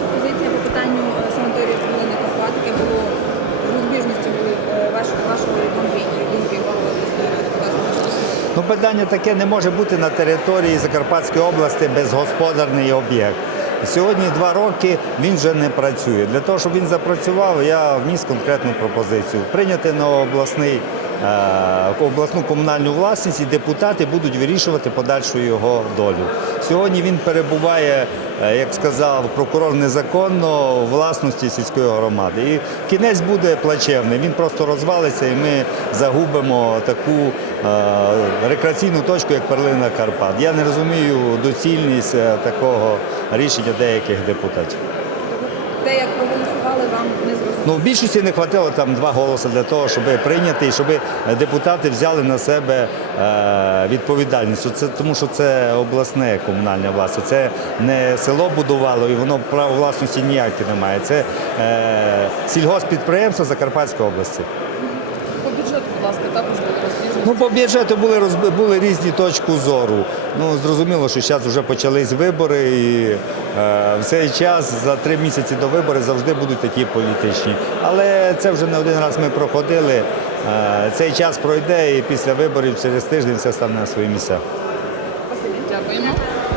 ваша позиція по питанню е, санаторію Павлини Карпат, яке було розбіжності були е, вашої думки. Ну, питання таке не може бути на території Закарпатської області безгосподарний об'єкт. Сьогодні два роки він вже не працює. Для того, щоб він запрацював, я вніс конкретну пропозицію. Прийняти на обласний, обласну комунальну власність і депутати будуть вирішувати подальшу його долю. Сьогодні він перебуває, е, як сказав прокурор, незаконно у власності сільської громади. І кінець буде плачевний. Він просто розвалиться, і ми загубимо таку е, рекреаційну точку, як перлина Карпат. Я не розумію доцільність е, такого рішення деяких депутатів. Вам не зрозуміло. Ну, в більшості не вистачило там два голоси для того, щоб прийняти і щоб депутати взяли на себе е, відповідальність. Це тому, що це обласне комунальне власне. Це не село будувало і воно права власності ніяке немає. Це е, сільгоспідприємство Закарпатської області. По бюджету, будь ласка, також буде розбіжність. Ну, по бюджету були були різні точки зору. Ну, Зрозуміло, що зараз вже почались вибори, і е, в цей час за три місяці до виборів завжди будуть такі політичні. Але це вже не один раз ми проходили. Е, цей час пройде і після виборів через тиждень все стане на свої місця. Дякуємо.